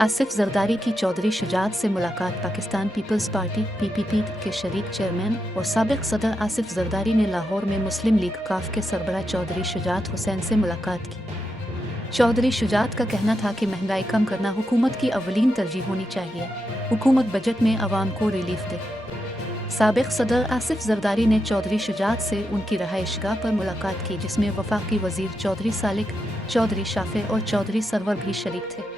आसिफ जरदारी की चौधरी शुजात से मुलाकात। पाकिस्तान पीपल्स पार्टी (पीपीपी) के शरीक चेयरमैन और साबिक सदर आसिफ जरदारी ने लाहौर में मुस्लिम लीग काफ के सरबराह चौधरी शुजात हुसैन से मुलाकात की। चौधरी शुजात का कहना था कि महंगाई कम करना हुकूमत की अव्वलीन तरजीह होनी चाहिए। हुकूमत बजट में अवाम को रिलीफ दे। साबिक सदर आसिफ जरदारी ने चौधरी शुजात से उनकी रहायशगाह पर मुलाकात की, जिसमें वफाकी वजीर चौधरी सालिक, चौधरी शाफे और चौधरी सरवर भी शरीक थे।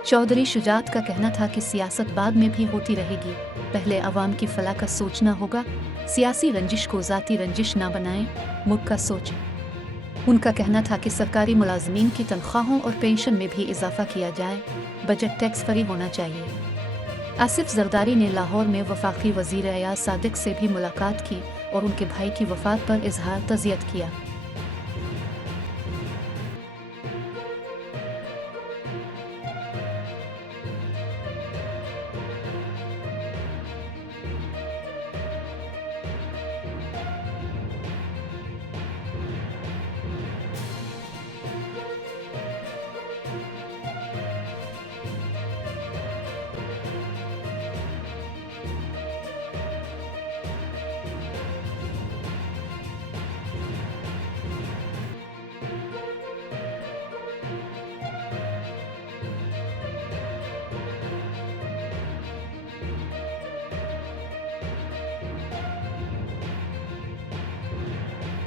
चौधरी शुजात का कहना था कि सियासत बाद में भी होती रहेगी, पहले अवाम की फलाह का सोचना होगा। सियासी रंजिश को ज़ाती रंजिश ना बनाएं, मुल्क का सोचें। उनका कहना था कि सरकारी मुलाजमीन की तनख्वाहों और पेंशन में भी इजाफा किया जाए, बजट टैक्स फ्री होना चाहिए। आसिफ जरदारी ने लाहौर में वफाकी वजीर अयाज सादिक से भी मुलाकात की और उनके भाई की वफात पर इजहार तज़ियत किया।